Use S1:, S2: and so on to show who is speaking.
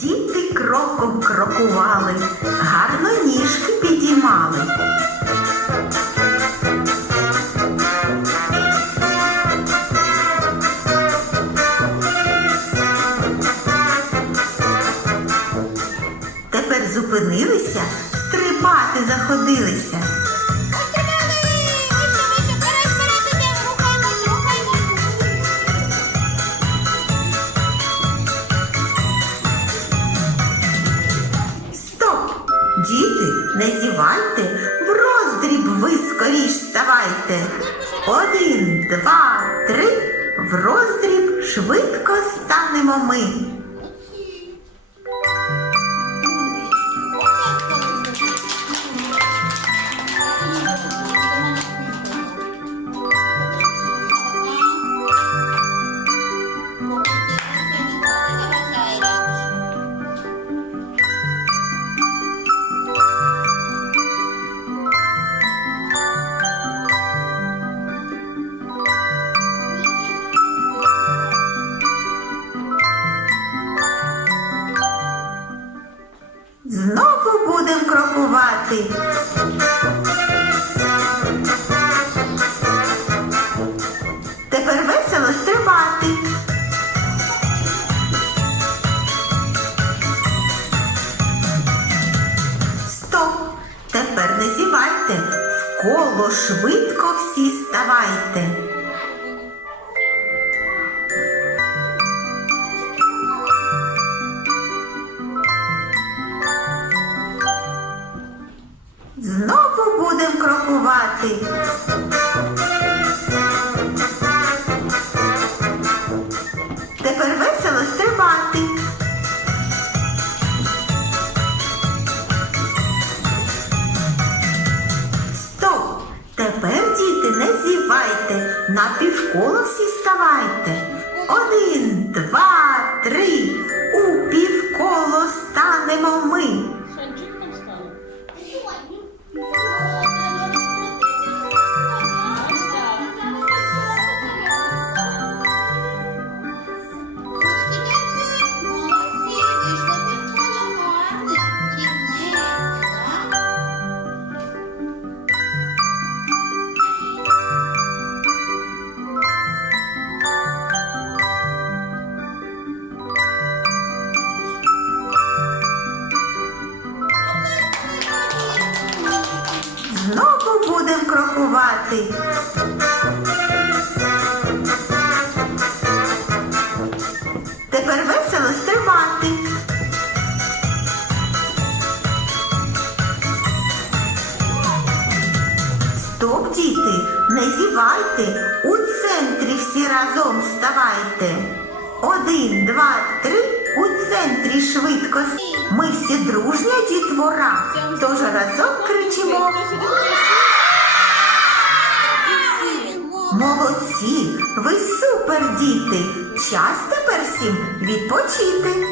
S1: Діти кроком крокували, гарно ніжки підіймали. Тепер зупинилися, стрибати заходилися. Діти, не зівайте, в роздріб ви скоріш ставайте. Один, два, три, в роздріб швидко станемо ми. Крокувати. Тепер весело стрибати. Стоп! Тепер не зівайте. В коло швидко всі ставайте. Крокувати. Тепер весело стрибати. Стоп! Тепер, діти, не зівайте, на півкола всі ставайте. Будем крокувати. Тепер весело стрибати. Стоп, діти, не зівайте, у центрі всі разом вставайте. Один, два, три, у центрі швидко. Ми всі дружня дітвора, тож разом кричимо. Молодці, ви супер діти! Час тепер всім відпочити.